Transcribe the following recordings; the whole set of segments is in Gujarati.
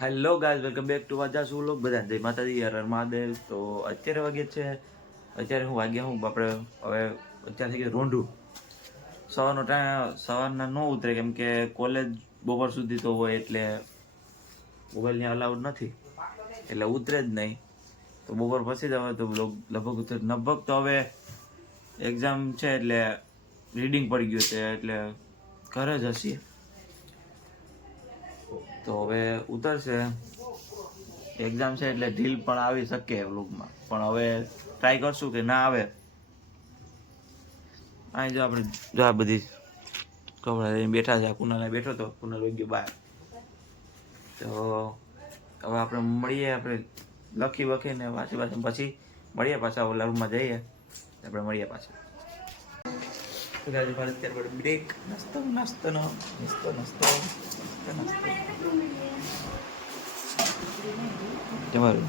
Hello guys, welcome back to વાજા શું લોક બધા જય માતાજી, હર હર મહાદેવ. તો અત્યારે વાગે છે, અત્યારે હું વાગ્યા હું આપણે હવે અત્યારે થઈ ગયું રોંઢું. સવારનો ટાઈમ સવારના ન ઉતરે કેમ કે કોલેજ બપોર સુધી તો હોય એટલે મોબાઈલની અલાઉડ નથી એટલે ઉતરે જ નહીં. તો બપોર પછી જ હવે તો લગભગ ઉતરે લગભગ તો હવે એક્ઝામ છે એટલે રીડિંગ પડી ગયું છે એટલે ઘરે જ હશે. તો હવે ઉતરશે, એક્ઝામ છે એટલે ઢીલ પણ આવી શકે વ્લોગમાં, પણ હવે ટ્રાય કરશું કે ના આવે. અહીં જો આપણે જો આ બધી કપડા લઈને બેઠા છે, કુનાલ બેઠો તો કુનાલ વહી ગયો બહાર. તો હવે આપણે મળીએ, આપણે લખી વખીને વાંચી પછી મળીએ પાછા ઓલા રૂમમાં જઈએ આપણે મળીએ પાછા. અત્યારે બ્રેક નાસ્તો નાસ્તો નાસ્તો નાસ્તો નાસ્તો તમારું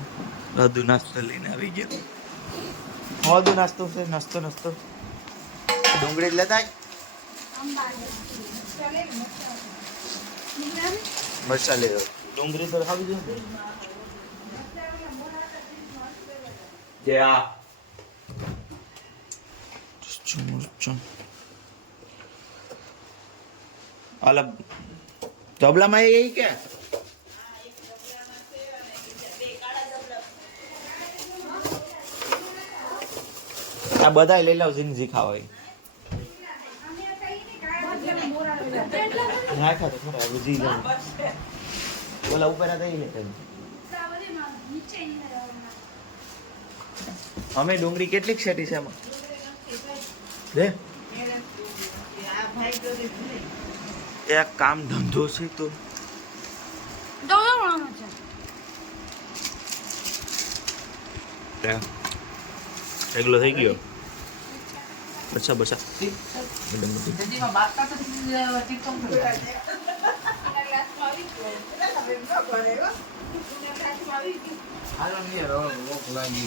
બધું નાસ્તો લઈને આવી ગયો. બધું નાસ્તો છે, નાસ્તો નાસ્તો ડુંગળી લેતા મરચા લેવો, ડુંગળી તો ખાવી જોઈએ. જે આ અલગ તબલામાં એ કે આ બધા લઈ લાવ જિંદગી ખાવા નાખા તો ખરા બુજી જાવ ઓલા ઉપર આ દઈ લે. અમે ડુંગળી કેટલીક સેટી છે એમાં લે એક કામ ધંધો છે તો રેગલો થઈ ગયો. બચા બચા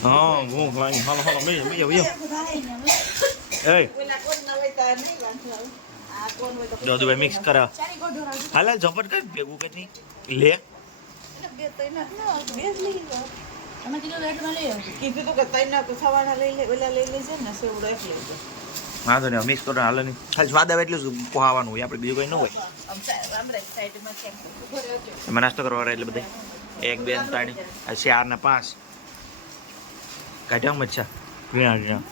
હા ભૂખ લાગી. હાલો હાલો મેં ભાઈ મિક્સ કરા હાલ ઝપટ કર ભેગું કઈ લે વાંધો નહીં મિક્સ કરો હાલો નહીં ખાલી સ્વાદ આવે એટલું પોહાવાનું હોય, આપણે બીજું કઈ ન હોય. એમાં નાસ્તો કરવા એટલે બધા 1 2 3 4 ને 5 કાઢ્યા મચ્છા વીણા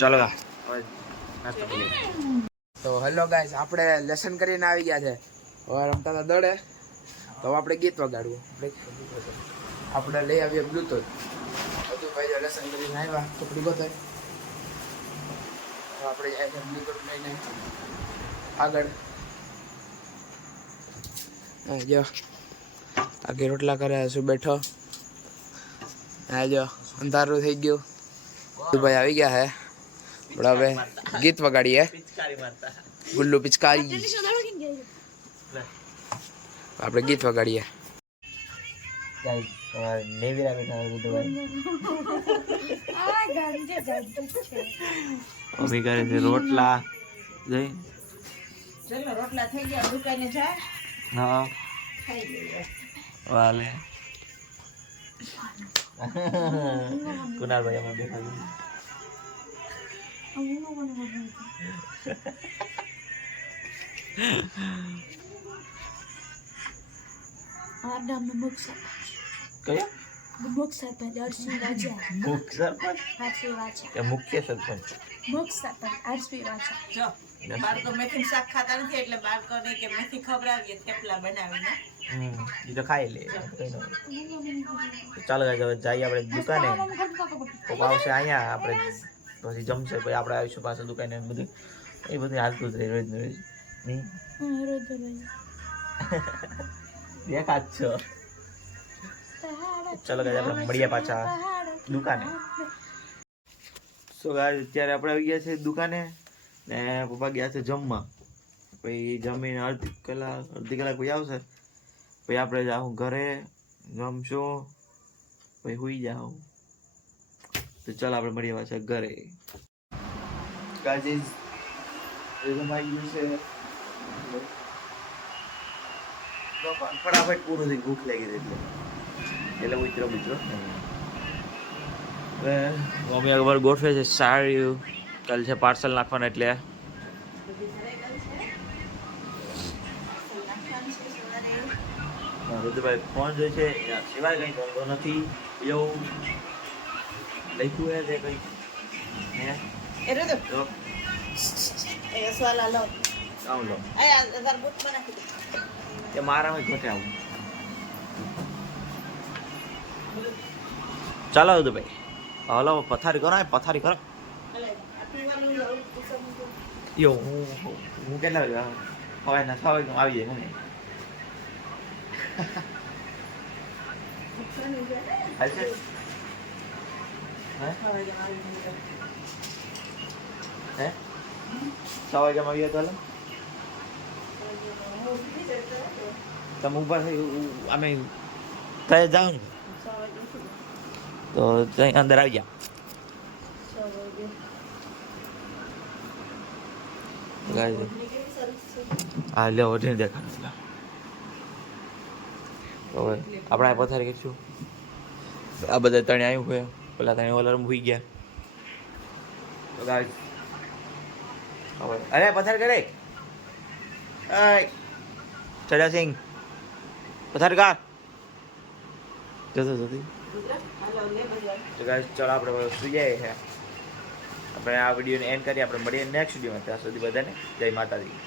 ચાલો નાસ્તો કરી. તો હેલો ગાઈસ, આપણે લેસન કરીને આવી ગયા છે. હવે રમતા હતા દડે તો આપણે ગીત વગાડવું. આપણે લઈ આવીએ બ્લૂટૂથ. બધું ભાઈ લેસન કરીને આવ્યા કપડી બતાવી આપણે જાય છે બ્લૂટૂથ લઈને આગળ. જો આગે રોટલા કરે શું બેઠો. હા જો અંધારું થઈ ગયું. ભાઈ આવી ગયા હે બડા. હવે ગીત વગાડીએ ગુલ્લુ પિચકારી. આપણે ગીત વગાડીએ. અભી કરે છે રોટલા જઈ રોટલા થઈ ગયા દુકાને જાય. હા વાલે કુનાલભાઈ અમે બેઠા કયા મુખ સરપંચ અરસી વાજા. મુખ સરપંચ અરસી વાજા. કે મુખ્ય સરપંચ? મુખ સરપંચ અરસી વાજા. જો બાળકો મેથી શાક ખાતા નથી એટલે બાળકોને કે મેથી ખવડાવીએ થેપલા બનાવીને. એ તો ખાઈ લે ચાલો હવે જઈએ આપણે દુકાને. પપ્પા આવશે અહીંયા આપણે પછી જમશે પછી આપણે આવીશું પાછું દુકાને. બધું એ બધું હાલતું જ રહે રોજ ને રોજ નહીં દેખાત છો. ચાલો ગાઈસ આપણે મળીએ પાછા દુકાને. સો ગાઈસ અત્યારે આપણે આવી ગયા છે દુકાને ને પપ્પા ગયા છે જમવા. પછી જમીને અડધી કલાક પછી આવશે પછી આપણે જાઉં ઘરે જમશું પછી સુઈ જાઉં. તો ચાલો આપણે મળીએ પાછા ઘરે. ગાઈસ જમાઈ ગયું છે તો પણ ફટાફટ પૂરું થઈ ભૂખ લાગી ગઈ એટલે ઉતરો મિત્રો હવે મમ્મી અગર ગોઠવે છે સારી કાલ છે પાર્સલ નાખવાના એટલે રુદ્રભાઈ ફોન જોઈ છે એના સિવાય કંઈ ધંધો નથી એવું લખ્યું હે તે કંઈ હે એ રે તો એ સવાલા લો આવું લો આ આધાર બુક માં નાખી દે એ મારામાં ઘટે આવું ચાલો રુદ્રભાઈ હલો પથારી કરો ને પથારી કરો ભલે આપણી વાળું લો યો હું કેટલા વાગે હવે ના 6 વાગે આવી જાય હું હાલશે હે 6 વાગ્યામાં આવીએ તો હાલો તમે ઉપર અમે ત્યાં જાઓ ને તો ત્યાં અંદર આવી જા હા લે ઓઢીને દેખાડો હવે આપણે આ પથારી કરીશું આ બધા તણે આવ્યું હોય પેલા તણે ઓલર મૂકી ગયા તો ગાઈસ હવે અરે પથાર કરે ચડા સિંહ પથાર કા જતો જતી તો ગાઈસ ચાલો આપણે સુઈ જાય છે આપણે આ વિડીયોને એન્ડ કરીએ આપણે મળીએ નેક્સ્ટ વિડીયોમાં ત્યાં સુધી બધાને જય માતાજી